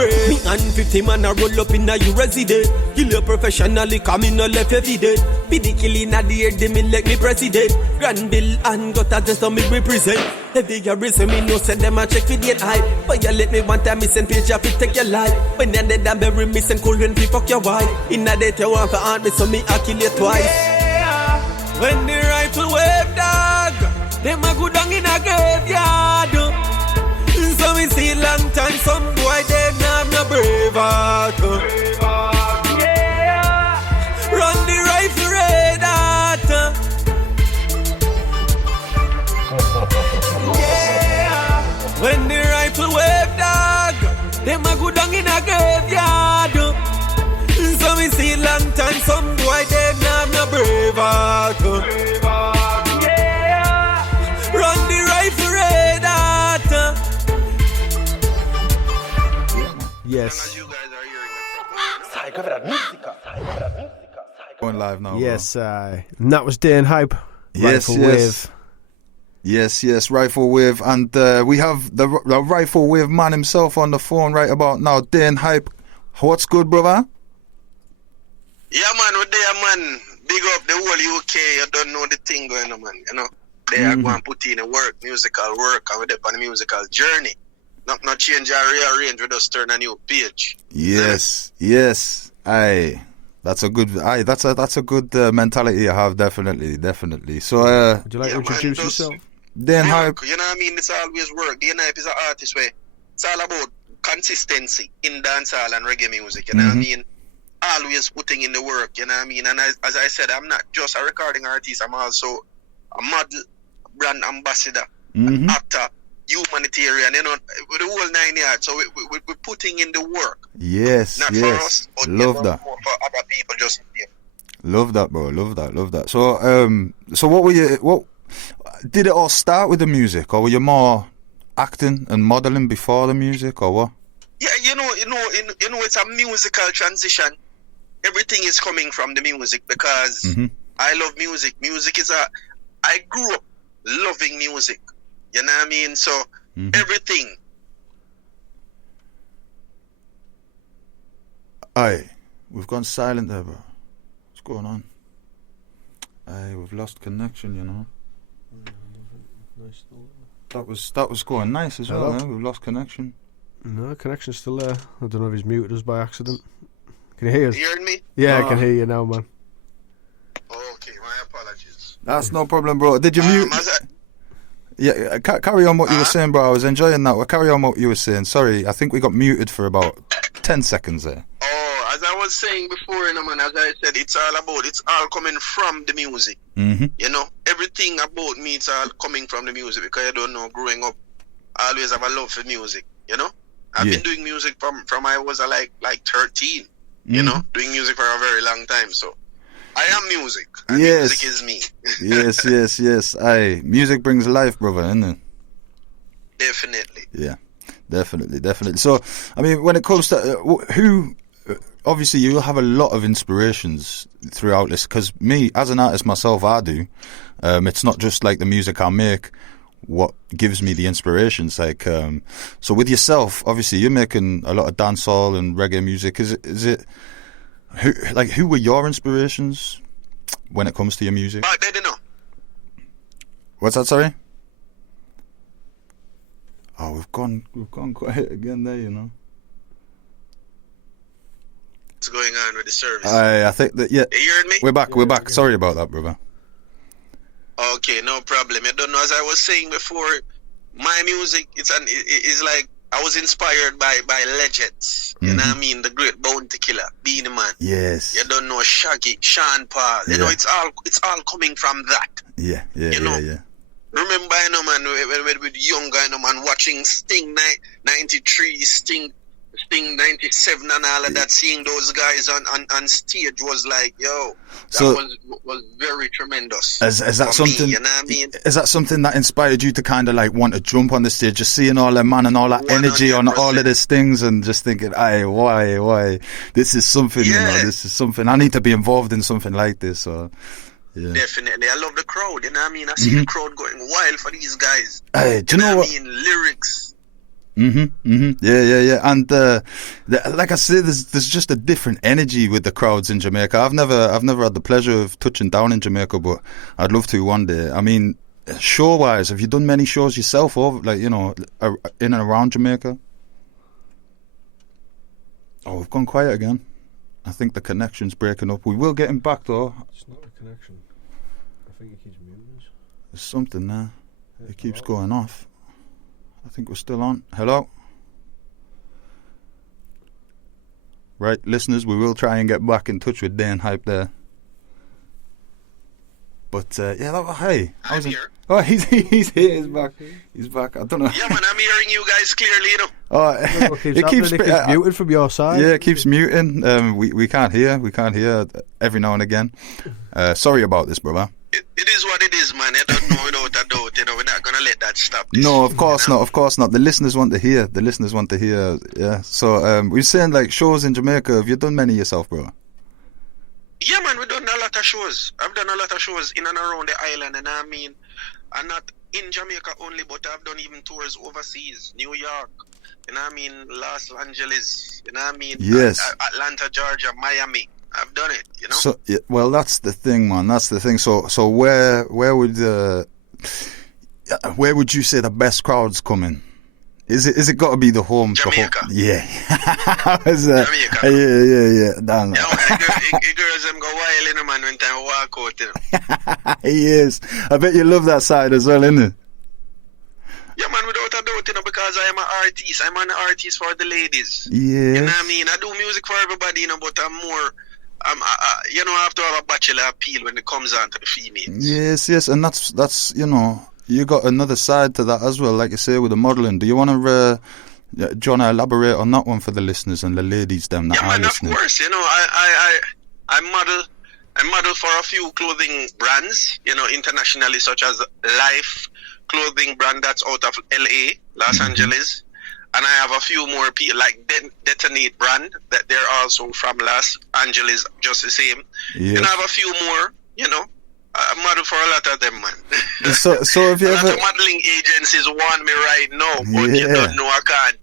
brave. Me and 50 man a roll up in a you resident. Kill you professionally, come in no left every day. Be the killing at the head, me like me president. Grand Bill and got a just to me represent. Heavy garrison, me no send them a check for the hype. But you let me one time, me send page up, it take your life. When you're dead and bury me, send cool when we fuck your wife. In a day, you want for aunt me, so me I kill you twice. Yeah, when the rifle wave dog, them a go down in a graveyard. So me see long time, some boy dead now no brave heart. Yeah, run the rifle red heart. Yeah, when the rifle wave dog, them a go down in a graveyard. So me see long time, some boy dead now no brave heart. Yeah, run the rifle red heart. Yes. Going live now. Yes, and that was Dane Hype. Yes, Rifle yes. Wave. Yes, Rifle Wave. And we have the Rifle Wave man himself on the phone right about now. Dane Hype. What's good, brother? Yeah, man, we're there, man. Big up the whole UK. You don't know the thing going on, man. You know, they are going to put in a work, musical work, and we're on a musical journey. Not change or rearrange, we just turn a new page. Yes. Aye. That's a good mentality you have, definitely. So would you like to introduce yourself? Dane Hype. You know what I mean? It's always work. Dane Hype is an artist where it's all about consistency in dancehall and reggae music, you know what I mean? Always putting in the work, you know what I mean? And as I said, I'm not just a recording artist, I'm also a model, brand ambassador, an actor, humanitarian, you know, with the whole 9 yards. So we're putting in the work. Yes, not yes. for us, but love that. For other people just here. Love that, bro. Love that. So what did it all start with the music, or were you more acting and modeling before the music, or what? Yeah, you know, it's a musical transition. Everything is coming from the music because I love music. I grew up loving music. You know what I mean? So everything. Aye, we've gone silent there, bro. What's going on? Aye, we've lost connection, you know. That was going nice as well, eh? We've lost connection. No, connection's still there. I don't know if he's muted us by accident. Can you hear us? You hearing me? Yeah, I can hear you now, man. Okay, my apologies. That's no problem, bro. Did you mute? Yeah, carry on what you were saying, bro. I was enjoying that. Well, carry on what you were saying. Sorry, I think we got muted for about 10 seconds there. Oh, as I was saying before, you know, man, as I said, it's all coming from the music. You know, everything about me, it's all coming from the music because I don't know, growing up, I always have a love for music, you know? I've been doing music from I was like 13, you know, doing music for a very long time, so I am music, and music is me. yes. Aye, music brings life, brother, isn't it? Definitely. Yeah, definitely. So, I mean, when it comes to who, obviously, you'll have a lot of inspirations throughout this. Because me, as an artist myself, I do. It's not just like the music I make. What gives me the inspirations, like so with yourself, obviously you're making a lot of dancehall and reggae music. Is it who were your inspirations when it comes to your music? Back then, you know. What's that, sorry? Oh, we've gone quiet again there, you know. What's going on with the service? I think that, yeah. You hearing me? We're back. Sorry about that, brother. Okay, no problem. You don't know, as I was saying before, my music is like I was inspired by legends. You know what I mean? The great Bounty Killer, Beenie Man. Yes. You don't know, Shaggy, Sean Paul. You know, it's all coming from that. Yeah. Remember, you know, man, when we were younger, you know, man, watching Sting 93, Sting 97 and all of that, seeing those guys on stage was like, yo, that was very tremendous. Is that something? Me, you know what I mean? Is that something that inspired you to kind of like want to jump on the stage, just seeing all that man and all that 100%. Energy on all of these things, and just thinking, why? This is something, you know. This is something. I need to be involved in something like this. So, yeah. Definitely, I love the crowd. You know what I mean? I see the crowd going wild for these guys. Hey, do you know what? I mean, lyrics. Yeah. And like I say, there's just a different energy with the crowds in Jamaica. I've never had the pleasure of touching down in Jamaica, but I'd love to one day. I mean, show-wise, have you done many shows yourself, over, like, you know, in and around Jamaica? Oh, we've gone quiet again. I think the connection's breaking up. We will get him back, though. It's not a connection. I think it keeps muting us. There's something there. It keeps going off. I think we're still on. Hello? Right, listeners, we will try and get back in touch with Dane Hype there. But, hey. I'm here. Oh, he's here. He's back. He's back. I don't know. Yeah, man, I'm hearing you guys clearly, you know. Oh, it keeps muted from your side. Yeah, it keeps muting. We can't hear. We can't hear every now and again. Sorry about this, brother. It is what it is, man. I don't know without a doubt. You know, we're not gonna let that stop this. No, of course not. Of course not. The listeners want to hear. Yeah. So, we're saying, like, shows in Jamaica. Have you done many yourself, bro? Yeah, man, we've done a lot of shows. I've done a lot of shows in and around the island, and I mean, I'm not in Jamaica only, but I've done even tours overseas, New York, you know what I mean, Los Angeles, you know what I mean, yes, Atlanta, Georgia, Miami. I've done it, you know. So, yeah, well, that's the thing, man. That's the thing. So where would you say the best crowds come in? Is it got to be the home? Jamaica. Yeah. Jamaica. Yeah. Damn. Yeah, the girls them go wild, you know, man, when time walk out, you know. Yes. I bet you love that side as well, innit? Yeah, man, without a doubt, you know, because I am an artist. I'm an artist for the ladies. Yeah. You know what I mean? I do music for everybody, you know, but I'm more... you know, I have to have a bachelor appeal when it comes on to the females. Yes, and that's you know, you got another side to that as well, like you say, with the modelling. Do you want to elaborate on that one for the listeners and the ladies them that are listening? Of course, you know, I model for a few clothing brands, you know, internationally, such as Life clothing brand that's out of LA, Los Angeles. And I have a few more people like Detonate brand that they're also from Los Angeles, just the same. Yes. And I have a few more, you know. I model for a lot of them, man. So have you a ever... lot of modeling agencies want me right now, but you don't know, I can't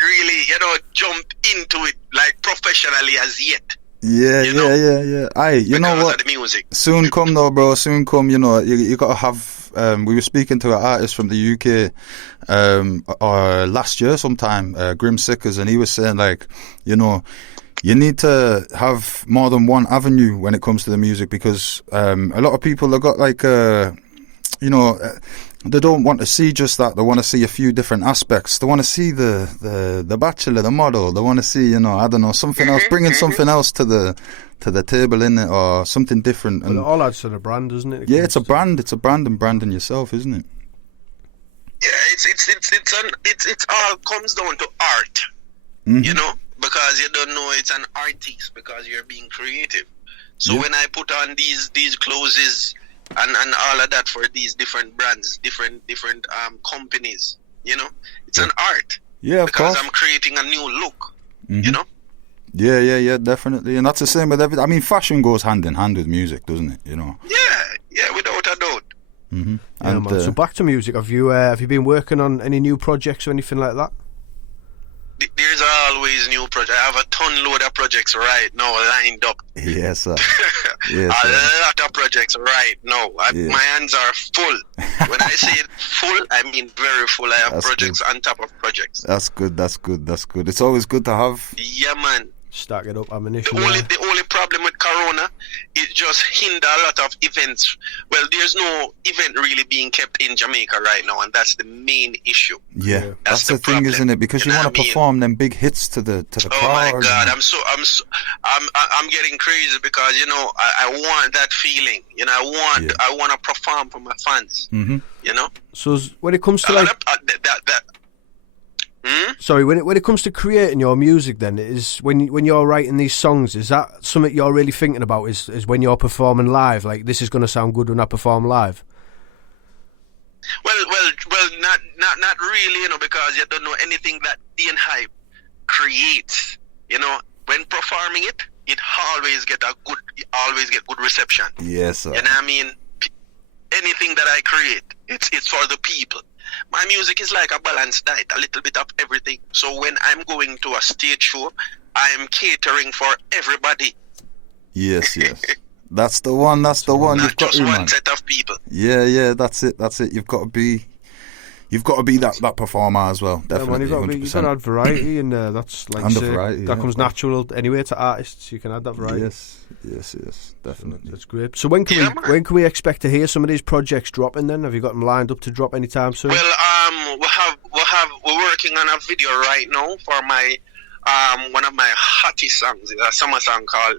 really, you know, jump into it like professionally as yet. Yeah. Aye, you know what? Of the music. Soon come though, bro. Soon come. You know, you got to have. We were speaking to an artist from the UK last year sometime, Grim Sickers, and he was saying, like, you know, you need to have more than one avenue when it comes to the music, because a lot of people have got like you know, they don't want to see just that. They want to see a few different aspects. They want to see the bachelor, the model. They want to see, you know, I don't know, something else, bringing something else to the table, in it, or something different. And it all adds to the brand, doesn't it? Yeah, it's a brand. It's a brand, and branding yourself, isn't it? Yeah, it's all comes down to art, you know, because you don't know it's an artist because you're being creative. So when I put on these clothes and all of that for these different brands, different companies, you know, it's an art. Yeah, of course. Because I'm creating a new look, you know. Yeah, definitely, and that's the same with everything. I mean, fashion goes hand in hand with music, doesn't it? You know. Yeah, without a doubt. Mm-hmm. Yeah, man. So back to music. Have you been working on any new projects or anything like that? There's always new projects. I have a ton load of projects right now lined up. Yes, sir. A lot of projects right now. My hands are full. When I say full, I mean very full. I have projects on top of projects. That's good. It's always good to have. Yeah, man. Stack it up, ammunition. The only problem with Corona, it just hinder a lot of events. Well, there's no event really being kept in Jamaica right now, and that's the main issue. Yeah, that's the thing, isn't it? Because you want to perform them big hits to the crowd. Oh my God, I'm getting crazy because, you know, I want that feeling. You know, I want to perform for my fans. Mm-hmm. You know. So when it comes to like Sorry, when it comes to creating your music, then is when you're writing these songs, is that something you're really thinking about? Is when you're performing live, like this is going to sound good when I perform live? Well, not really, you know, because you don't know anything that Dane Hype creates. You know, when performing it always get good reception. Yes, sir. You know what I mean? Anything that I create, it's for the people. my music is like a balanced diet, a little bit of everything. So when I'm going to a stage show, I'm catering for everybody. Yes. That's the one. That's the one. Not just one set of people. Yeah. That's it. You've got to be that performer as well. Definitely. Yeah, man, you've got to add variety, and that's like and say, variety, that comes natural anyway to artists. You can add that variety. Yes, definitely. That's great. So when can we expect to hear some of these projects dropping? Then have you got them lined up to drop anytime soon? Well, we're working on a video right now for my one of my hottest songs. It's a summer song called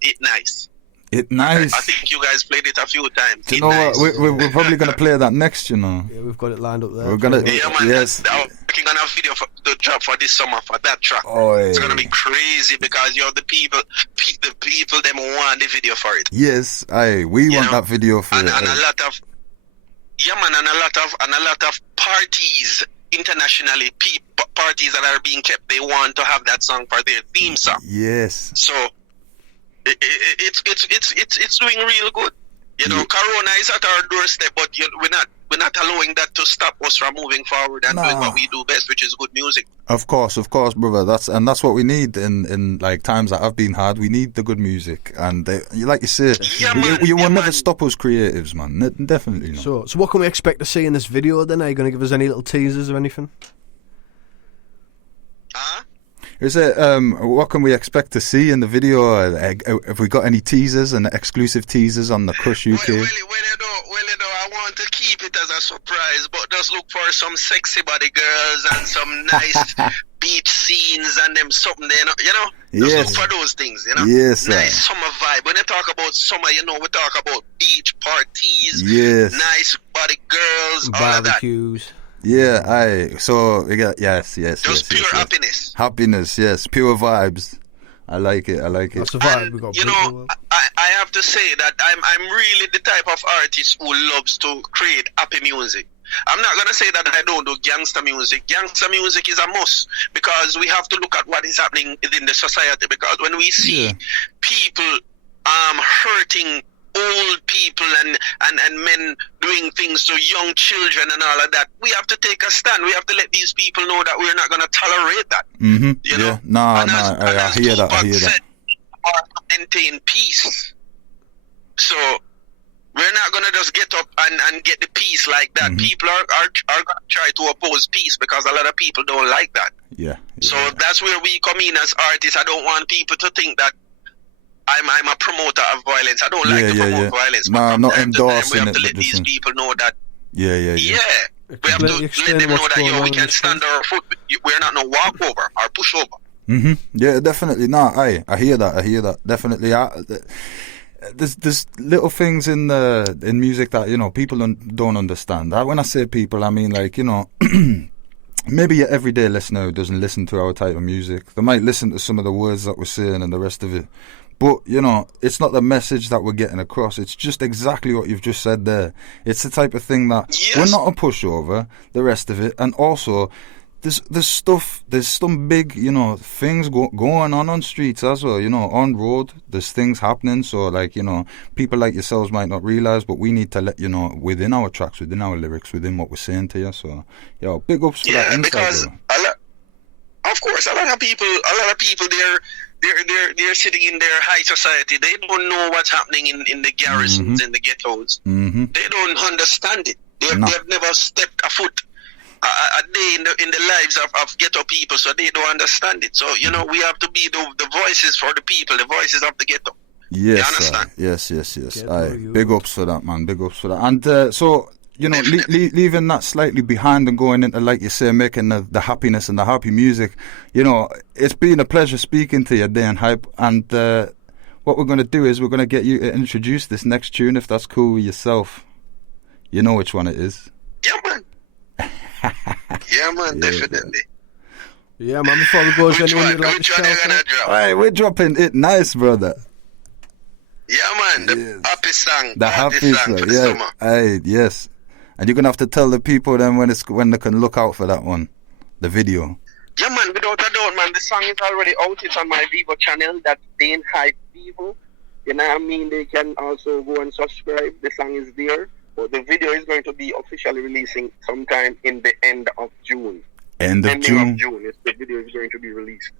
"It Nice." It Nice. I think you guys played it a few times. Do you know what? We're probably going to play that next, you know. Yeah, we've got it lined up there. We're gonna. Yeah, man. Yes. I'm working on a video to drop for this summer for that track. Oh, it's going to be crazy because the people them want the video for it. Yes, we want that video for and it. And a lot of and a lot of parties internationally, parties that are being kept, they want to have that song for their theme song. Yes. So it's doing real good. You know, Corona is at our doorstep, but we're not allowing that to stop us from moving forward and doing what we do best, which is good music. Of course, brother. That's what we need in like times that have been hard. We need the good music, and like you say, you will never stop us creatives, man. Definitely not. So what can we expect to see in this video? Then are you going to give us any little teasers or anything? Is it what can we expect to see in the video? Have we got any teasers and exclusive teasers on the Cush UK? Well, I want to keep it as a surprise, but just look for some sexy body girls and some nice beach scenes and them something there, you know? Just look for those things, you know? Yes, nice summer vibe. When you talk about summer, you know, we talk about beach parties, nice body girls, barbecues. All of that. Yeah, so we got yes. Just pure happiness. Happiness, yes, pure vibes. I like it. That's the vibe we got. You know, I have to say that I'm really the type of artist who loves to create happy music. I'm not gonna say that I don't do gangster music. Gangster music is a must because we have to look at what is happening in the society. Because when we see people hurting old people and men doing things to young children and all of that, we have to take a stand. We have to let these people know that we're not going to tolerate that. Mm-hmm. You know? I hear that. Or maintain peace. So we're not going to just get up and get the peace like that. Mm-hmm. People are going to try to oppose peace because a lot of people don't like that. Yeah. So that's where we come in as artists. I don't want people to think that I'm a promoter of violence. I don't like to promote violence. No, not endorsing it. We have to let these people know that. Yeah. We have to let them know that we can stand our foot. We're not no walkover or pushover. Mm-hmm. Yeah, definitely. No, I hear that. Definitely. There's little things in music that, you know, people don't understand. When I say people, I mean, like, you know, maybe your everyday listener who doesn't listen to our type of music, they might listen to some of the words that we're saying and the rest of it. But, you know, it's not the message that we're getting across. It's just exactly what you've just said there. It's the type of thing that we're not a pushover, the rest of it. And also, there's some big, you know, things going on streets as well, you know, on road. There's things happening. So, like, you know, people like yourselves might not realise, but we need to let you know within our tracks, within our lyrics, within what we're saying to you. So, yo, big ups for that insight. Because of course, a lot of people, they're sitting in their high society. They don't know what's happening in the garrisons, in the ghettos. Mm-hmm. They don't understand it. They've never stepped a foot a day in the lives of ghetto people, so they don't understand it. So, you know, we have to be the voices for the people, the voices of the ghetto. Yes, you understand? Yes. Big ups for that, man. Big ups for that. And so, you know, leaving that slightly behind and going into, like you say, making the happiness and the happy music, you know, it's been a pleasure speaking to you, Dane Hype. And what we're going to do is we're going to get you to introduce this next tune, if that's cool with yourself. You know which one it is. Yeah, man. Definitely. Yeah, man, before we go, which one are you gonna drop? Alright, we're dropping It Nice, brother. Yeah, man, the happy song. The happy song, for the summer. Aye, yes. And you're going to have to tell the people then when they can look out for that one, the video. Yeah, man, without a doubt, man, the song is already out. It's on my Vivo channel. That's Dane Hype Vivo. You know what I mean? They can also go and subscribe. The song is there. But the video is going to be officially releasing sometime in the end of June. End of Ending June. of June, the video is going to be released.